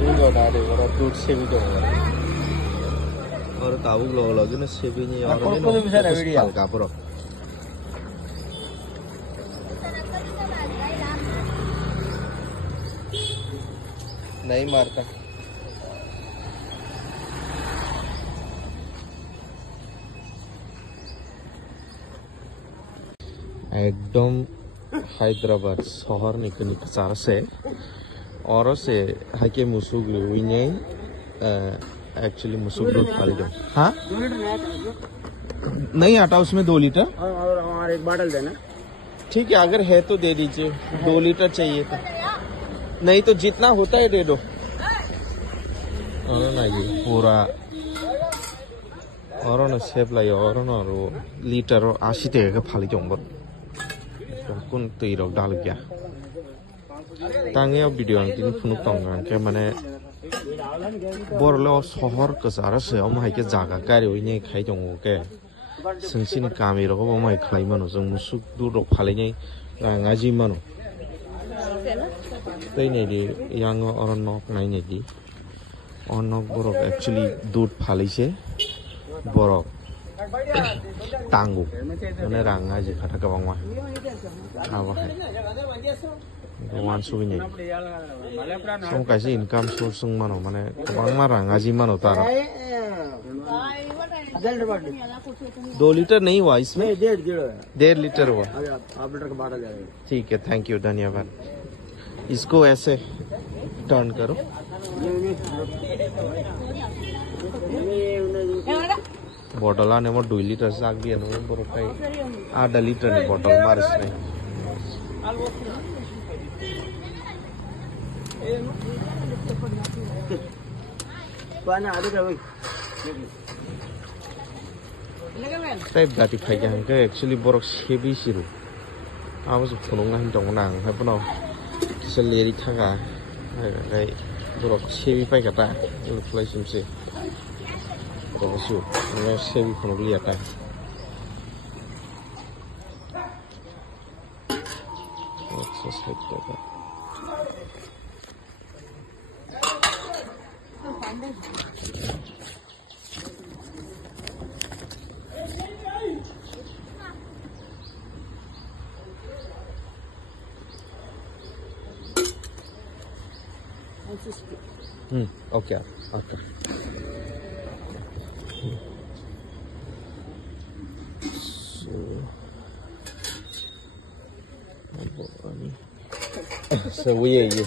이거 나를 뭐라 또 세비도 और ताबुक लोग लगे ना सेबी नहीं और ने हल्का परो नहीं मारता एकदम हैदराबाद शहर निकल चार से और से हाके मुसुग हुई एक्चुअली मुसुग दूध खाली दो हाँ नहीं आता उसमें 2 लीटर और एक बॉटल देना ठीक है अगर है तो दे दीजिए 2 लीटर चाहिए तो नहीं तो जितना होता है दे दो और ना ये पूरा और ना सेब लाइए और ना वो लीटर 80 टका का फाली जोंबर कौन तो ये लोग डाल गया तांगे अब वीडियो अंतिम फुनुक तंगा के माने बोरलो शहर कसारा से हम हाय के जागा गारि वइने खाइ दङ के संसिन कामी रगो माय खलाइ मानो जों मुसुक दूध फालिनाय राङाजि मानो तैनै दि यांग और नक नायनै दि अनक बरक एक्चुअली दूध फालिसे बरक टांगु माने राङाजि खाथा गबांवा आबा wan suwi ni, so kasi income source ng mano, mane kapag marang aji mano tara. 2 litre नहीं हुआ इसमें 1.5 लीटर हुआ हाफ लीटर का बॉटल है ठीक है थैंक यू धन्यवाद इसको ऐसे टर्न करो बॉटल आने में 2 लीटर से आगे ना बरोबर आधा लीटर नहीं बॉटल मार्स नहीं टाइप दाती खाया है एक्चुअली बरक सेबी सिरु आवाज फुनुंगा हिंदों नांग है पनो किसी लेरी थागा है बरक सेबी पाई कटा फ्लाई सिमसे बरसु मैं सेबी फुनुंग लिया था okay okay so we are you